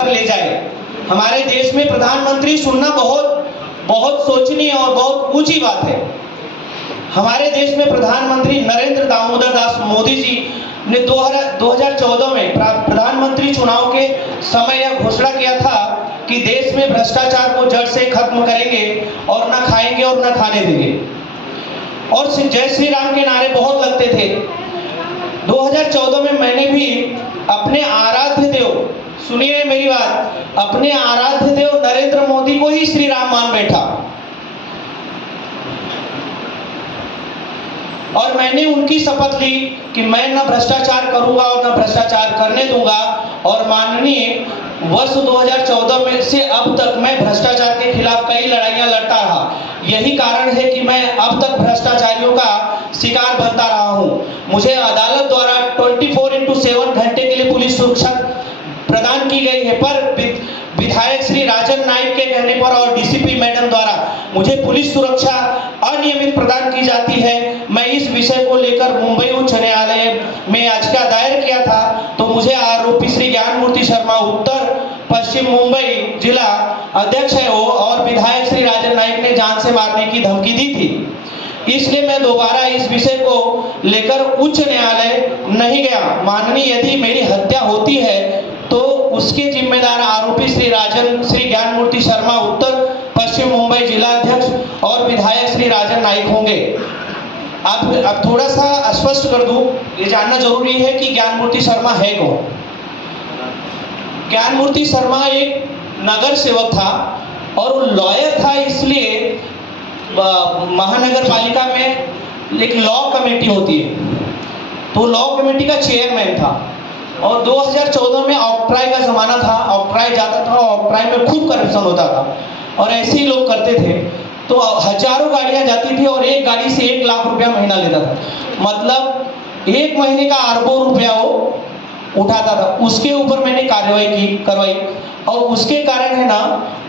ले जाए। हमारे देश में प्रधानमंत्री चुनना बहुत सोचनीय और बहुत ऊंची बात है। हमारे देश में प्रधानमंत्री नरेंद्र दामोदर दास मोदी जी ने 2014 में प्रधानमंत्री चुनाव के समय यह घोषणा किया था कि देश में भ्रष्टाचार को जड़ से खत्म करेंगे और न खाएंगे और न खाने देंगे। और जय श्री राम के नारे बहुत लगते थे। 2014 में मैंने भी अपने आराध्य देव, सुनिए मेरी बात, अपने आराध्य देव नरेंद्र मोदी को ही श्री राम मान बैठा और मैंने उनकी शपथ ली कि मैं न भ्रष्टाचार करूंगा और न भ्रष्टाचार करने दूंगा। और माननीय वर्ष 2014 में से अब तक मैं भ्रष्टाचार के खिलाफ कई लड़ाइयां लड़ता रहा। यही कारण है कि मैं अब तक भ्रष्टाचारियों का शिकार बनता रहा हूं। मुझे अदालत द्वारा 24/7 घंटे के लिए पुलिस सुरक्षा प्रदान की गई है, पर विधायक श्री राजन नाइक के कहने पर और डीसीपी मैडम द्वारा मुझे पुलिस सुरक्षा अनियमित प्रदान की जाती है। मैं इस विषय को लेकर मुंबई उच्च न्यायालय में याचिका दायर किया था, तो मुझे आरोपी श्री ज्ञानमूर्ति शर्मा उत्तर पश्चिम मुंबई जिला अध्यक्ष है वो और विधायक श्री राजन नाइक ने जान से मारने की धमकी दी थी। इसलिए मैं दोबारा इस विषय को लेकर उच्च न्यायालय नहीं गया। माननीय, यदि मेरी हत्या होती है तो उसके जिम्मेदार आरोपी श्री ज्ञानमूर्ति शर्मा उत्तर पश्चिम मुंबई जिला अध्यक्ष और विधायक श्री राजन नाइक होंगे। अब थोड़ा सा स्पष्ट कर दूं, ये जानना जरूरी है कि ज्ञानमूर्ति शर्मा है कौन। ज्ञानमूर्ति शर्मा एक नगर सेवक था और लॉयर था, इसलिए महानगर पालिका में एक लॉ कमेटी होती है, तो लॉ कमेटी का चेयरमैन था। और 2014 में ऑक्ट्राई का जमाना था, ऑक्ट्राई जाता था, ऑक्ट्राई में खूब करप्शन होता था और ऐसे ही लोग करते थे। तो हजारों गाड़ियां जाती थी और एक गाड़ी से 1 लाख रुपया महीना लेता था, मतलब 1 महीने का अरबों रुपया वो उठाता था। उसके ऊपर मैंने कार्रवाई करवाई और उसके कारण है ना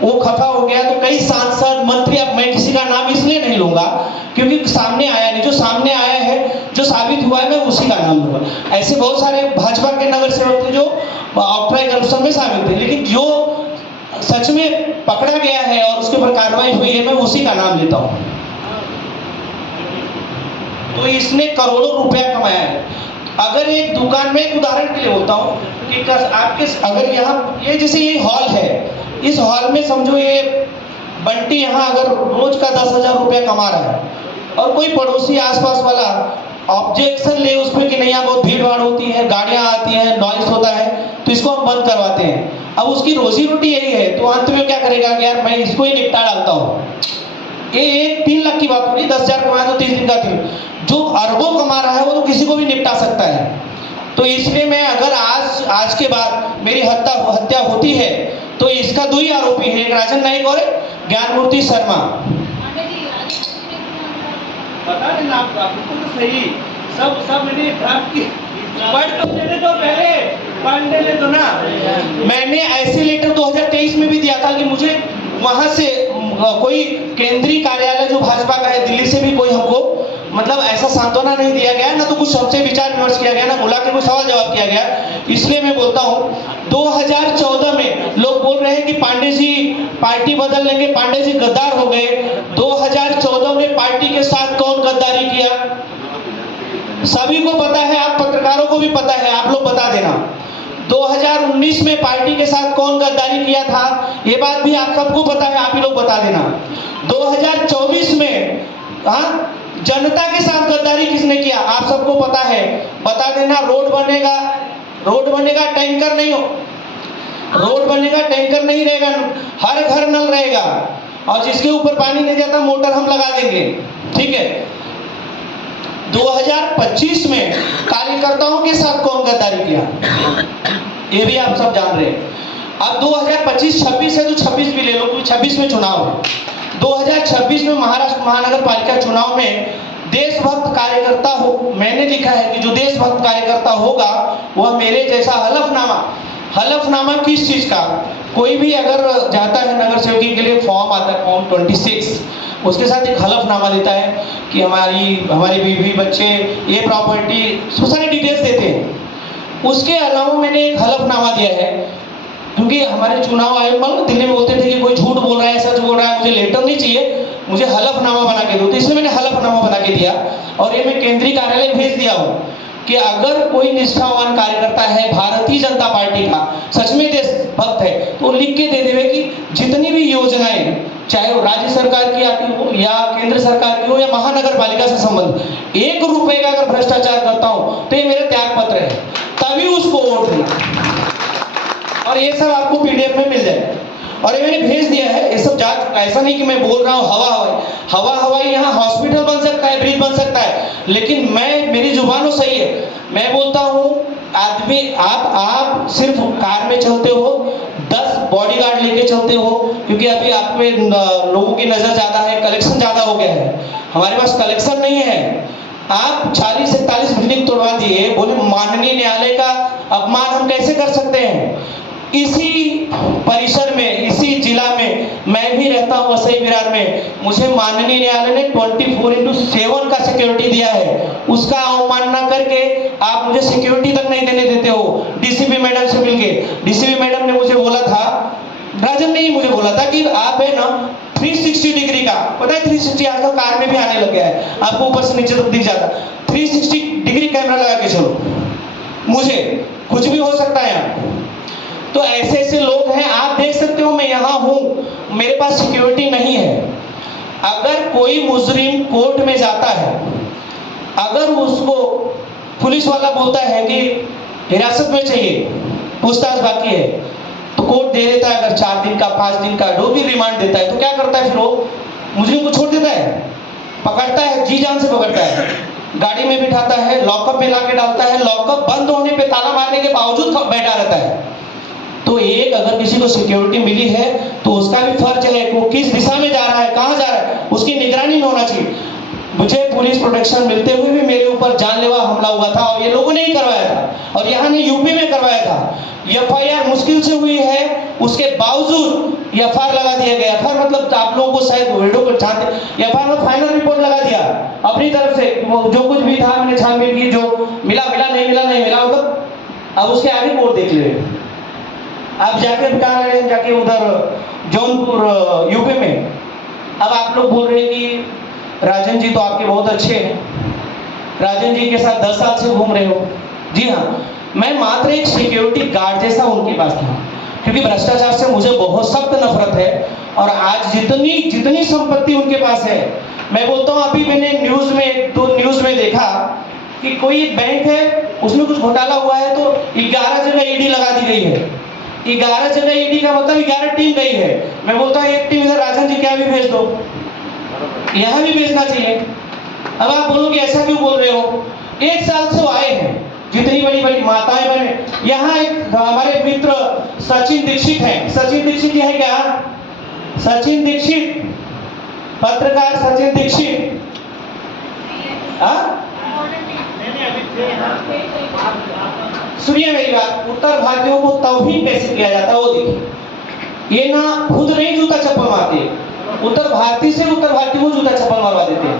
वो खफा हो गया। तो कई सांसद मंत्री, अब मैं किसी का नाम इसलिए नहीं लूंगा क्योंकि सामने आया नहीं, जो सामने आया है, जो साबित हुआ है, मैं उसी का नाम लूंगा। ऐसे बहुत सारे भाजपा के नगर सेवक थे जो ऑक्ट्राई करप्शन में शामिल थे, लेकिन जो सच में पकड़ा गया है और उसके ऊपर कार्रवाई हुई है, मैं उसी का नाम लेता हूं। तो इसने करोड़ों रुपया कमाया है। अगर एक दुकान में, एक उदाहरण के लिए बोलता हूं कि आपके अगर यहाँ ये जैसे ये हॉल है, इस हॉल में समझो ये बंटी यहाँ अगर रोज का 10,000 रुपया कमा रहा है और कोई पड़ोसी आसपास वाला ऑब्जेक्शन ले उस पर कि नहीं, यहाँ बहुत भीड़ भाड़ होती है, गाड़ियां आती हैं, नॉइस होता है, तो इसको हम बंद करवाते हैं। अब उसकी रोजी रोटी यही है, तो अंत में क्या करेगा कि यार मैं इसको ही निपटा डालता हूँ। ये 3 लाख की बात हो रही, 10,000 कमाया तो 30 दिन का दिन, जो अरबों कमा रहा है वो तो किसी को भी निपटा सकता है। तो इसलिए मैं अगर आज के बाद मेरी हत्या होती है तो इसका 2 ही आरोपी है, एक राजन नाइक और ज्ञानमूर्ति शर्मा। बता देना आपको तो सही, सब मैंने प्राप्त की, पढ़ तो लेने दो, पहले पढ़ने ले दो ना। मैंने ऐसे लेटर 2023 में भी दिया था कि मुझे वहां से कोई केंद्रीय कार्यालय जो भाजपा का है दिल्ली से भी कोई हमको मतलब ऐसा सांत्वना नहीं दिया गया, ना तो कुछ सबसे विचार विमर्श किया गया, ना बुला के कोई सवाल जवाब किया गया। इसलिए मैं बोलता हूँ 2014 में लोग बोल रहे हैं कि पांडे जी पार्टी बदल लेंगे, पांडे जी गद्दार हो गए। 2014 में पार्टी के साथ कौन गद्दारी किया सभी को पता है, आप पत्रकारों को भी पता है, आप लोग बता देना। 2019 में पार्टी के साथ कौन गद्दारी किया था ये बात भी आप सबको पता है, आप ही लोग बता देना। 2024 में जनता के साथ गद्दारी किसने किया आप सबको पता है, बता देना। रोड बनेगा टैंकर नहीं हो, रोड बनेगा टैंकर नहीं रहेगा, हर घर नल रहेगा और जिसके ऊपर पानी नहीं जाता मोटर हम लगा देंगे, ठीक है। 2025 में कार्यकर्ताओं के साथ कौन गद्दारी किया ये भी आप सब जान रहे हैं। अब 2025-26 है तो 26 भी ले लो, क्योंकि 26 में चुनाव है। 2026 में महाराष्ट्र महानगर पालिका चुनाव में देशभक्त कार्यकर्ता हो, मैंने लिखा है कि जो देशभक्त कार्यकर्ता होगा वह मेरे जैसा हलफनामा किस चीज का, कोई भी अगर जाता है नगर सेवकी के लिए फॉर्म आता है, फॉर्म 26, उसके साथ एक हलफनामा देता है कि हमारी बीवी बच्चे ये प्रॉपर्टी, सब सारी डिटेल्स देते हैं। उसके अलावा मैंने एक हलफनामा दिया है क्योंकि हमारे चुनाव आयोग वाले दिल्ली में बोलते थे कि कोई झूठ बोल रहा है, सच बोल रहा है, मुझे लेटर नहीं चाहिए, मुझे हलफनामा बना के दो। तो इसलिए मैंने हलफनामा बना के दिया और ये मैं केंद्रीय कार्यालय भेज दिया हूँ कि अगर कोई निष्ठावान कार्यकर्ता है भारतीय जनता पार्टी का, सच में देशभक्त है, तो लिख के दे देवे कि जितनी भी योजनाएं, चाहे वो राज्य सरकार की आती हो या केंद्र सरकार की हो या महानगर पालिका से संबंध, 1 रुपए का अगर भ्रष्टाचार करता हूं तो ये मेरा त्याग पत्र है, तभी उसको वोट देना। और ये सब आपको पीडीएफ में मिल जाए और ये मैंने भेज दिया है। ये सब जांच, ऐसा नहीं कि मैं बोल रहा हूँ हवा हवाई यहाँ हॉस्पिटल बन सकता है, ब्रिज बन सकता है, लेकिन मैं, मेरी जुबानों सही है। मैं बोलता हूँ आदमी, आप सिर्फ कार में चलते हो, 10 बॉडीगार्ड लेके चलते हो, क्योंकि अभी आप पे लोगों की नजर ज्यादा है, कलेक्शन ज्यादा हो गया है। हमारे पास कलेक्शन नहीं है। आप 40 से 41 बिल्डिंग तोड़वा दिए, बोले माननीय न्यायालय का अपमान हम कैसे कर सकते हैं। इसी परिसर में, इसी जिला में मैं भी रहता हूँ, वसई विरार में। मुझे माननीय न्यायालय ने 24/7 का सिक्योरिटी दिया है, उसका अवमानना करके आप मुझे सिक्योरिटी तक नहीं देने देते हो। डीसीपी मैडम से मिलके, डीसीपी मैडम ने मुझे बोला था, राजन ने ही मुझे बोला था कि आप है ना 360 डिग्री का, पता है 360 आजकल कार में भी आने लग गया है, आपको ऊपर से नीचे तक दिख जाता, 360 डिग्री कैमरा लगा के चलो, मुझे कुछ भी हो सकता है यहाँ। तो ऐसे ऐसे लोग हैं, आप देख सकते हो मैं यहाँ हूँ, मेरे पास सिक्योरिटी नहीं है। अगर कोई मुजरिम कोर्ट में जाता है, अगर उसको पुलिस वाला बोलता है कि हिरासत में चाहिए, पूछताछ बाकी है, तो कोर्ट दे देता है। अगर 4 दिन का, 5 दिन का जो भी रिमांड देता है, तो क्या करता है फिर वो मुजरिम को छोड़ देता है, पकड़ता है, जी जान से पकड़ता है, गाड़ी में बिठाता है, लॉकअप में लाके डालता है, लॉकअप बंद होने पे ताला मारने के बावजूद बैठा रहता है। तो एक अगर किसी को सिक्योरिटी मिली है तो उसका भी फर्ज है कि वो किस दिशा में जा रहा है, कहाँ जा रहा है, उसकी निगरानी में होना चाहिए। मुझे पुलिस प्रोटेक्शन मिलते हुए भी मेरे ऊपर जानलेवा हमला हुआ था और ये लोगों ने ही करवाया था, और यहाँ ने यूपी में करवाया था। एफआईआर मुश्किल से हुई है, उसके बावजूद एफआईआर लगा दिया गया। एफआईआर मतलब आप लोगों को शायद वीडियो को जानते, एफआईआर में फाइनल रिपोर्ट लगा दिया अपनी तरफ से, जो कुछ भी था मैंने छानबीन की, जो मिला मिला, नहीं मिला नहीं मिला, मतलब अब उसके आगे कोर्ट देख ले। आप जाके जाके उधर जौनपुर यूपी में, अब आप लोग बोल रहे हैं कि राजन जी तो आपके बहुत अच्छे हैं, राजन जी के साथ 10 साल से घूम रहे हो। जी हाँ, मैं मात्र एक सिक्योरिटी गार्ड जैसा उनके पास था, क्योंकि भ्रष्टाचार से मुझे बहुत सख्त नफरत है। और आज जितनी संपत्ति उनके पास है, मैं बोलता हूँ, अभी मैंने न्यूज में देखा कि कोई बैंक है, उसमें कुछ घोटाला हुआ है, तो 11 जगह ईडी लगा दी गई है। 11 जगह ईडी का मतलब 11 टीम गई है। मैं बोलता हूँ एक टीम इधर राजन जी क्या भी भेज दो, यहाँ भी भेजना चाहिए। अब आप बोलोगे ऐसा क्यों बोल रहे हो, 1 साल से वो आए हैं, जितनी बड़ी बड़ी माताएं बहनें। यहाँ एक हमारे मित्र सचिन दीक्षित हैं, सचिन दीक्षित है क्या, सचिन दीक्षित, पत्रकार सचिन दीक्षित, सुनिए मेरी बात। उत्तर भारतीयों को तौहीन कैसे किया जाता है वो देखिए। ये ना खुद नहीं जूता चप्पल मारते, उत्तर भारतीय से उत्तर भारतीय को जूता चप्पल मारवा देते हैं।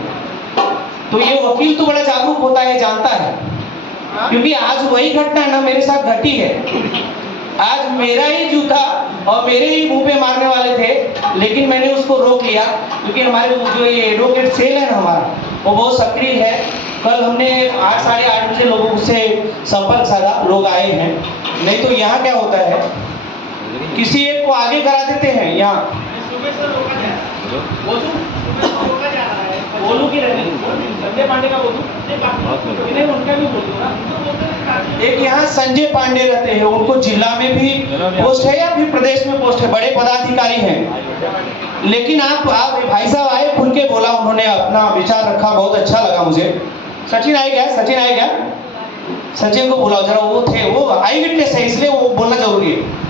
तो ये वकील तो बड़ा जागरूक होता है, जानता है, क्योंकि आज वही घटना है ना मेरे साथ घटी है। आज मेरा ही जूता और मेरे ही मुंह पे मारने वाले थे, लेकिन मैंने उसको रोक लिया, क्योंकि हमारे जो ये एडवोकेट सेल है ना हमारा, वो बहुत सक्रिय है। कल हमने 8 साढ़े 8 बजे लोगों से संपर्क साधा, लोग आए हैं। नहीं तो यहाँ क्या होता है, किसी एक को आगे करा देते हैं। यहाँ बोलू की संजय पांडे का बोलू, उनका भी बोलू ना। एक यहाँ संजय पांडे रहते हैं, उनको जिला में भी पोस्ट है या फिर प्रदेश में पोस्ट है, बड़े पदाधिकारी हैं। लेकिन आप भाई साहब आए, खुल के बोला, उन्होंने अपना विचार रखा, बहुत अच्छा लगा मुझे। सचिन आए क्या, सचिन आए क्या, सचिन को बुलाओ जरा, वो थे, वो आई विटनेस है, इसलिए वो बोलना जरूरी है।